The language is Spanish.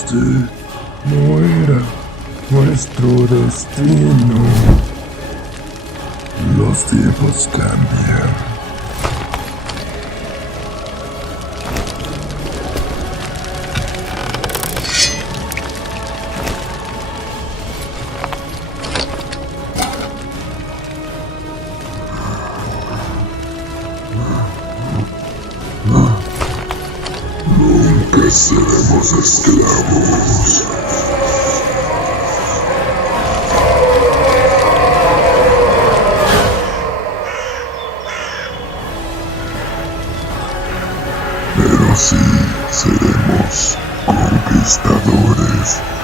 este no era nuestro destino. Los tiempos cambian. Nunca seremos esclavos. Pero sí seremos conquistadores.